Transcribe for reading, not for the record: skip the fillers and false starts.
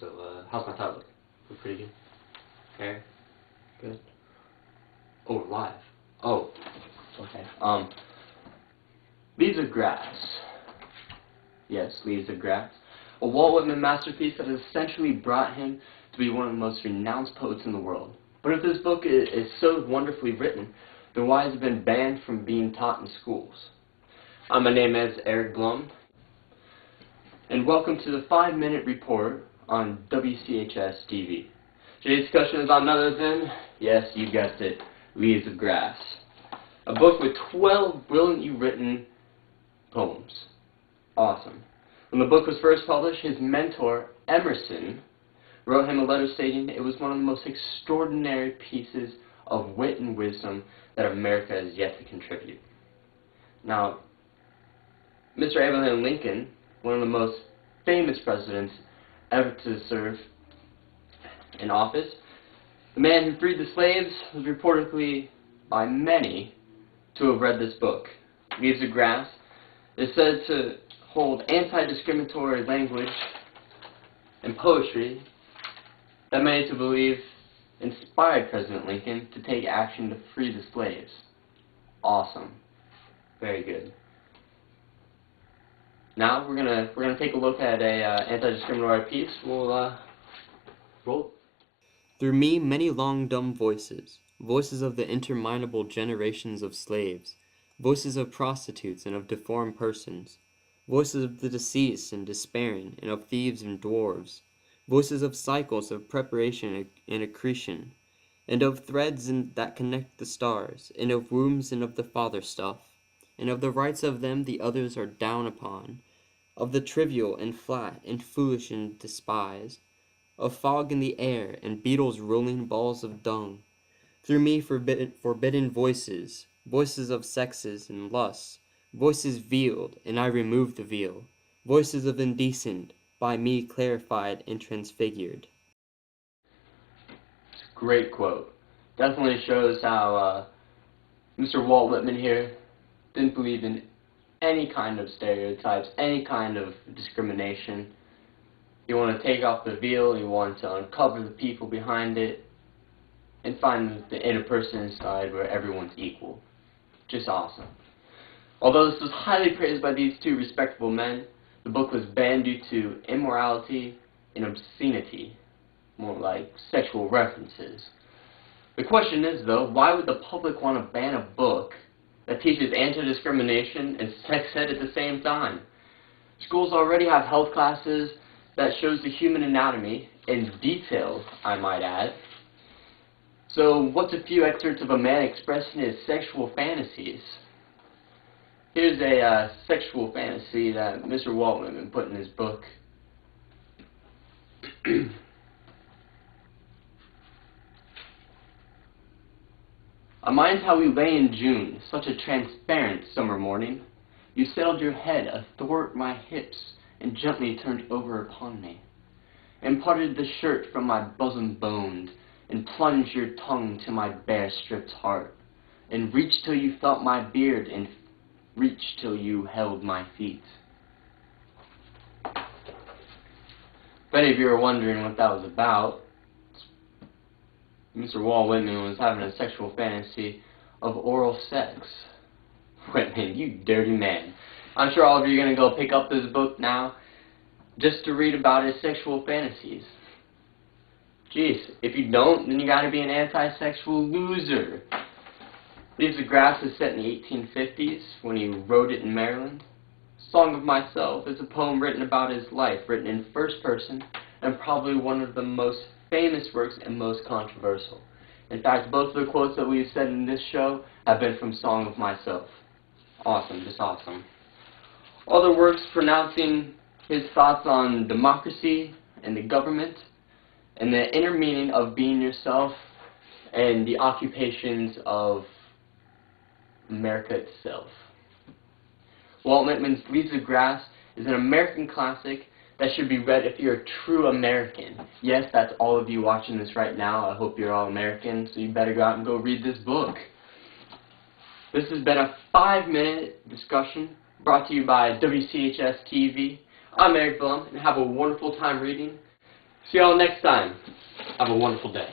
So, how's my tie look? Look pretty good? Hair? Good? Oh, we're live. Oh, okay. Leaves of Grass. Yes, Leaves of Grass. A Walt Whitman masterpiece that has essentially brought him to be one of the most renowned poets in the world. But if this book is so wonderfully written, then why has it been banned from being taught in schools? My name is Eric Blum, and welcome to the 5-minute report on WCHS TV. Today's discussion is on none other than, yes, you guessed it, Leaves of Grass. A book with 12 brilliantly written poems. Awesome. When the book was first published, his mentor, Emerson, wrote him a letter stating it was one of the most extraordinary pieces of wit and wisdom that America has yet to contribute. Now, Mr. Abraham Lincoln, one of the most famous presidents ever to serve in office, the man who freed the slaves, was reportedly by many to have read this book. Leaves of Grass is said to hold anti-discriminatory language and poetry that many to believe inspired President Lincoln to take action to free the slaves. Awesome. Very good. Now we're gonna take a look at a anti-discriminatory piece. We'll roll. Through me many long dumb voices, voices of the interminable generations of slaves, voices of prostitutes and of deformed persons, voices of the deceased and despairing, and of thieves and dwarves, voices of cycles of preparation and accretion, and of threads that connect the stars, and of wombs and of the father stuff, and of the rights of them the others are down upon, of the trivial and flat and foolish and despised, of fog in the air and beetles rolling balls of dung. Through me forbidden voices, voices of sexes and lusts, voices veiled, and I remove the veil, voices of indecent, by me clarified and transfigured. It's a great quote. Definitely shows how Mr. Walt Whitman here didn't believe in any kind of stereotypes, any kind of discrimination. He wanted to take off the veil, he wanted to uncover the people behind it, and find the inner person inside where everyone's equal. Just awesome. Although this was highly praised by these two respectable men, the book was banned due to immorality and obscenity, more like sexual references. The question is, though, why would the public want to ban a book that teaches anti-discrimination and sex ed at the same time? Schools already have health classes that shows the human anatomy, in detail, I might add. So what's a few excerpts of a man expressing his sexual fantasies? Here's a sexual fantasy that Mr. Walt Whitman put in his book. I mind how we lay in June, such a transparent summer morning. You settled your head athwart my hips and gently turned over upon me, and parted the shirt from my bosom boned, and plunged your tongue to my bare stripped heart, and reached till you felt my beard, and reached till you held my feet. If any of you are wondering what that was about, Mr. Walt Whitman was having a sexual fantasy of oral sex. Whitman, you dirty man. I'm sure all of you are going to go pick up this book now just to read about his sexual fantasies. Jeez, if you don't, then you got to be an anti-sexual loser. Leaves of Grass is set in the 1850s when he wrote it in Maryland. Song of Myself is a poem written about his life, written in first person, and probably one of the most famous works and most controversial. In fact, both of the quotes that we've said in this show have been from Song of Myself. Awesome, just awesome. Other works pronouncing his thoughts on democracy and the government, and the inner meaning of being yourself, and the occupations of America itself. Walt Whitman's Leaves of Grass is an American classic that should be read if you're a true American. Yes, that's all of you watching this right now. I hope you're all American, so you better go out and go read this book. This has been a 5-minute discussion brought to you by WCHS TV. I'm Eric Blum, and have a wonderful time reading. See y'all next time. Have a wonderful day.